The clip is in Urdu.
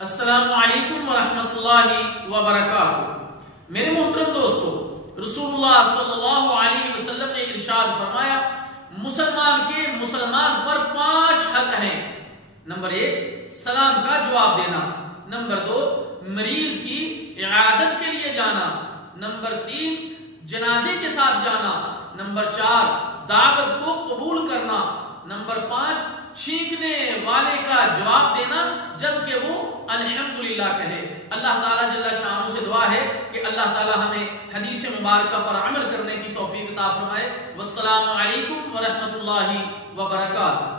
السلام علیکم ورحمۃ اللہ وبرکاتہ۔ میرے محترم دوستو، رسول اللہ صلی اللہ علیہ وسلم نے ارشاد فرمایا، مسلمان کے مسلمان پر 5 حق ہیں۔ نمبر 1 سلام کا جواب دینا، نمبر 2 مریض کی عیادت کے لیے جانا، نمبر 3 جنازے کے ساتھ جانا، نمبر 4 دعوت کو قبول کرنا، نمبر 5 چھینکنے والے کا جواب دینا جبکہ وہ الحمدللہ کہے۔ اللہ تعالیٰ جل شانہ سے دعا ہے کہ اللہ تعالیٰ ہمیں حدیث مبارکہ پر عمل کرنے کی توفیق عطا فرمائے۔ والسلام علیکم ورحمۃ اللہ وبرکاتہ۔